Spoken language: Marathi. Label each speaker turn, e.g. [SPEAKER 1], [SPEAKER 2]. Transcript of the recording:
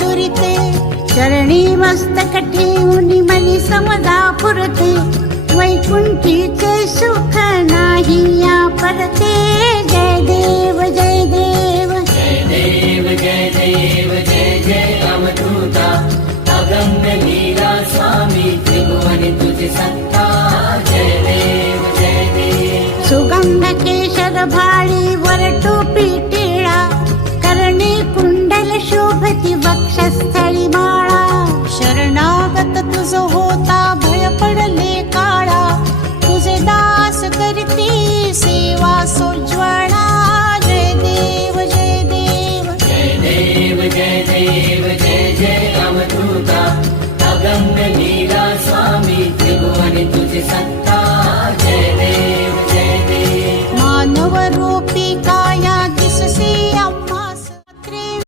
[SPEAKER 1] दुरिते चरणी मस्तक ठेवून मनी समजा पुरते वैकुंठीचे सुख नाही या परते जय देव जय देव.
[SPEAKER 2] देव जय देव जय जय अवधूता अगम्य लीला स्वामी त्रिभुवन तुझी सत्ता. जय देव जय देव.
[SPEAKER 1] सुगंध केशर भाळी वर टोपी टिळा करणे कुंडल शोभती शरणागत तुझ होता भय पडले काळा. तुझे दास करती सेवा सोज्वळा. जय देव जय देव.
[SPEAKER 2] जय देव जय देव जय जय अवधूता अगम्य लीला स्वामी त्रिभुवन तुझी सत्ता